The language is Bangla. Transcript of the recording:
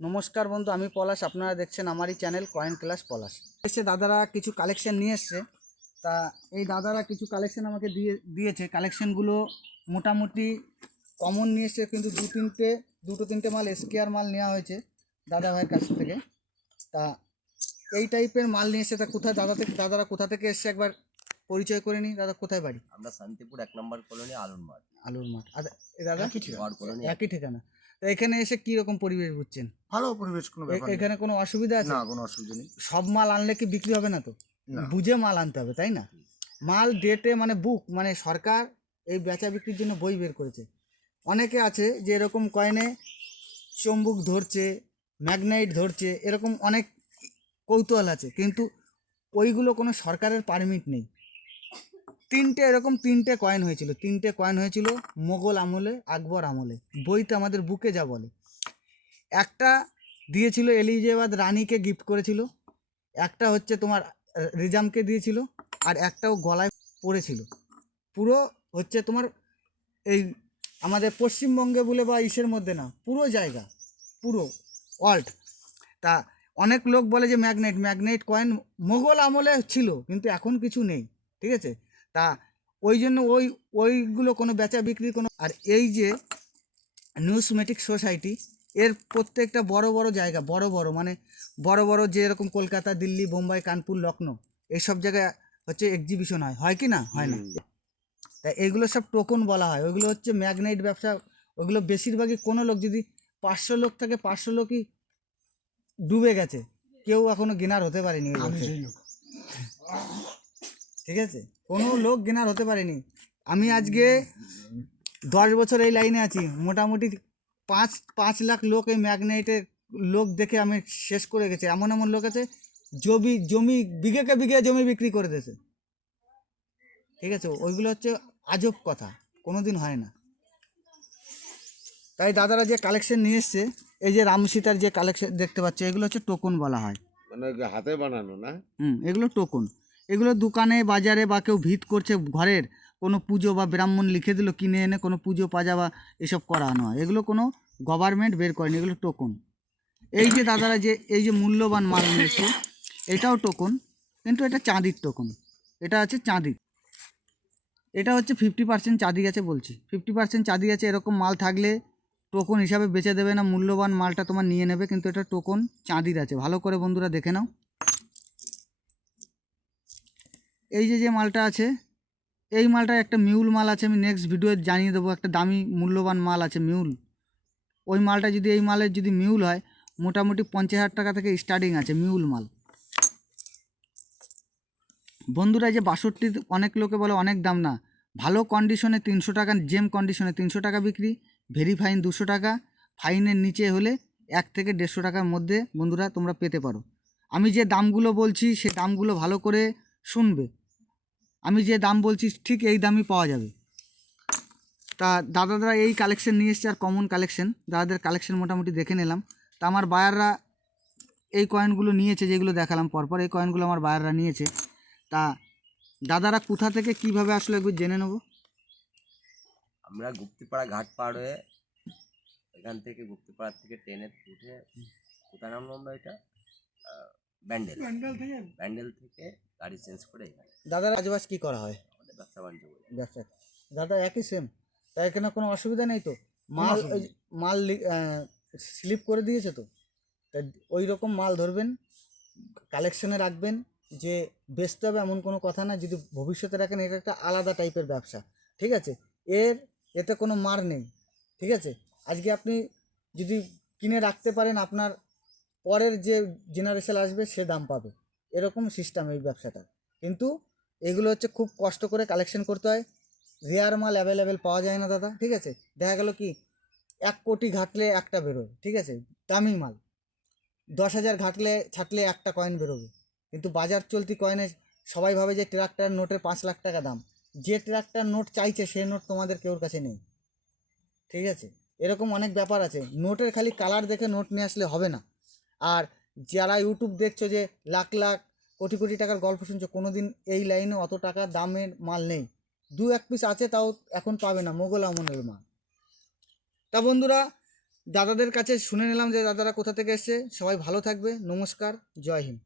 নমস্কার বন্ধু আমি পলাশ। আপনারা দেখছেন আমারই চ্যানেল কয়েন ক্লাস পলাশ। এসে দাদারা কিছু কালেকশন নিয়ে এসছে। তা এই দাদারা কিছু কালেকশন আমাকে দিয়ে দিয়েছে। কালেকশনগুলো মোটামুটি কমন নিয়ে এসছে কিন্তু দু তিনটে দুটো তিনটে মাল এসকেআর মাল নেওয়া হয়েছে দাদা ভাইয়ের কাছ থেকে। তা এই টাইপের মাল নিয়ে এসে তা কোথায় দাদা থেকে দাদারা কোথা থেকে এসছে একবার পরিচয় করে নিই দাদা কোথায় বাড়ি? আমরা শান্তিপুর এক নম্বর কলোনি আলুর মাঠ আলুর মাঠ আর দাদা কলোনি একই ঠিকানা। তা এখানে এসে কি রকম পরিবেশ বুঝছেন? ভালো পরিবেশ কোনো ব্যাপার নেই। এখানে কোনো অসুবিধা আছে? না কোনো অসুবিধা নেই। সব মাল আনলে কি বিক্রি হবে না তো? না। বুঝে মাল আনতে হবে তাই না? মাল ডেটে মানে বুক মানে সরকার এই বেচা বিক্রির জন্য বই বের করেছে। অনেকে আছে যে এরকম কয়েনে চম্বুক ধরছে ম্যাগনাইট ধরছে এরকম অনেক কৌতূহল আছে। কিন্তু ওইগুলো কোনো সরকারের পারমিট নেই। তিনটে, এরকম তিনটে কয়েন হয়েছিল। তিনটে কয়েন হয়েছিল মোগল আমলে, আকবর আমলে। বইতে আমাদের বুকে যা বলে। একটা দিয়েছিল এলিজাবাদ রানীকে গিফট করেছিল। একটা হচ্ছে তোমার রিজামকে দিয়েছিল। আর একটাও গলায় পড়েছিল। পুরো হচ্ছে তোমার এই আমাদের পশ্চিমবঙ্গে বলে বা ইসের মধ্যে না, পুরো জায়গা, পুরো ওয়ার্ল্ড তা অনেক লোক বলে যে ম্যাগনেট ম্যাগনেট কয়েন মোগল আমলে ছিল, কিন্তু এখন কিছু নেই। ঠিক আছে? তা ওই জন্য ওই ওইগুলো কোনো বেচা বিক্রি কোনো আর এই যে নিউজমেটিক সোসাইটি এর প্রত্যেকটা বড় বড় জায়গা বড় বড় মানে বড় বড় যে এরকম কলকাতা দিল্লি বোম্বাই কানপুর লখনৌ এইসব জায়গায় হচ্ছে এক্সিবিশন হয়। হয় কি না? হয় না। তা এগুলো সব টোকন বলা হয়। ওইগুলো হচ্ছে ম্যাগনাইট ব্যবসা ওগুলো বেশিরভাগই কোনো লোক যদি পাঁচশো লোক থাকে পাঁচশো লোকই ডুবে গেছে। কেউ এখনও গেনার হতে পারেনি। ঠিক আছে? কোনো লোক গেনার হতে পারেনি। আমি আজকে দশ বছর এই লাইনে আছি। মোটামুটি পাঁচ পাঁচ লাখ লোক এই ম্যাগনেটের লোক দেখে আমি শেষ করে গেছি। এমন এমন লোক আছে জমি জমি বিঘেকে বিঘে জমি বিক্রি করে দিয়েছে। ঠিক আছে? ওইগুলো হচ্ছে আজব কথা। কোনো দিন হয় না। তাই দাদারা যে কালেকশন নিয়ে এসছে এই যে রামসীতার যে কালেকশন দেখতে পাচ্ছে এগুলো হচ্ছে টোকন বলা হয়। মানে হাতে বানানো না? হুম এগুলো টোকন এগুলো দোকানে, বাজারে বা কেউ ভিত করছে ঘরের, কোনো পুজো বা ব্রাহ্মণ লিখে দিল, কিনে এনে কোনো পুজো, পাজা বা এসব করানো হয়। এগুলো কোনো গভর্নমেন্ট বের করেনি, এগুলো টোকন এই যে দাদারা যে, এই যে মূল্যবান মাল নিয়েছে, এটাও টোকন কিন্তু এটা চাঁদির টোকন এটা আছে চাঁদির এটা হচ্ছে ফিফটি পার্সেন্ট চাঁদি আছে বলছি। ফিফটি পার্সেন্ট চাঁদি আছে এরকম মাল থাকলে টোকন হিসাবে বেচে দেবে না, মূল্যবান মালটা তোমার নিয়ে নেবে, কিন্তু এটা টোকন চাঁদির আছে। ভালো করে বন্ধুরা দেখে নাও। এই যে যে মালটা আছে, এই মালটা একটা মিউল মাল আছে, আমি নেক্সট ভিডিও জানিয়ে দেবো, একটা দামি মূল্যবান মাল আছে, মিউল। ওই মালটা যদি, এই মালের যদি মিউল হয়, মোটামুটি পঞ্চাশ হাজার টাকা থেকে স্টার্টিং আছে, মিউল মাল। বন্ধুরা যে বাষট্টি, অনেক লোকে বলে অনেক দাম না। ভালো কন্ডিশনে তিনশো টাকা জেম কন্ডিশনে তিনশো টাকা বিক্রি ভেরি ফাইন দুশো টাকা। ফাইনের নিচে হলে এক থেকে দেড়শো টাকার মধ্যে, বন্ধুরা, তোমরা পেতে পারো। আমি যে দামগুলো বলছি, সে দামগুলো ভালো করে শুনবে। আমি যে দাম বলছি, ঠিক এই দামই পাওয়া যাবে। তা দাদারা এই কালেকশন নিয়ে এসছে, আর কমন কালেকশন দাদাদের কালেকশন মোটামুটি দেখে নিলাম। তা আমার বায়াররা এই কয়েনগুলো নিয়েছে, যেগুলো দেখালাম পরপর, এই কয়েনগুলো আমার বায়াররা নিয়েছে। তা দাদারা কোথা থেকে, কীভাবে আসলে একটু জেনে নেব? আমরা গুপ্তিপাড়া ঘাট পার হয়ে এখান থেকে গুপ্তিপাড়া থেকে ট্রেনে উঠে, কোথায় নামলো আমরা এটা? আহ, ব্যান্ডেল ব্যান্ডেল থেকে গাড়ি চেঞ্জ করে এখানে। দাদার কাজবাজ কী করা হয়? আমাদের ব্যবসা বাণিজ্য বলে। ব্যবসা। দাদা একই সেম তাই এখানে কোনো অসুবিধা নেই তো? মাল মাল স্লিপ করে দিয়েছে তো? তা ওই রকম মাল ধরবেন কালেকশনে রাখবেন যে বেচতে হবে এমন কোনো কথা না যদি ভবিষ্যতে রাখেন এটা একটা আলাদা টাইপের ব্যবসা। ঠিক আছে? এর এতে কোনো মার নেই। ঠিক আছে? আজকে আপনি যদি কিনে রাখতে পারেন আপনার পরের যে জেনারেশন আসবে সে দাম পাবে। এরকম সিস্টেম এই ব্যবসাটা কিন্তু এগুলো হচ্ছে খুব কষ্ট করে কালেকশন করতে হয়। রেয়ার মাল অ্যাভেলেবেল পাওয়া যায় না দাদা, ঠিক আছে? দেখা গেল কি, এক কোটি ঘাটলে একটা বেরোয় ঠিক আছে? দামি মাল। দশ হাজার ঘাটলে, ছাটলে একটা কয়েন বেরোবে। কিন্তু বাজার চলতি কয়েনে সবাই ভাবে যে ট্রাক্টার নোটের পাঁচ লাখ টাকা দাম। যে ট্রাক্টার নোট চাইছে, সে নোট তোমাদের কেউর কাছে নেই। ঠিক আছে? এরকম অনেক ব্যাপার আছে। নোটের খালি কালার দেখে নোট নিয়ে আসলে হবে না। আর যারা ইউটিউব দেখছ যে লাখ লাখ, কোটি কোটি টাকার গল্প শুনছো কোনো দিন এই লাইনে অত টাকা দামের মাল নেই। দু এক পিস আছে, তাও এখন পাবে না, মোগল আমলের মাল। তা বন্ধুরা, দাদাদের কাছে শুনে নিলাম যে দাদারা কোথা থেকে এসছে। সবাই ভালো থাকবে। নমস্কার, জয় হিন্দ।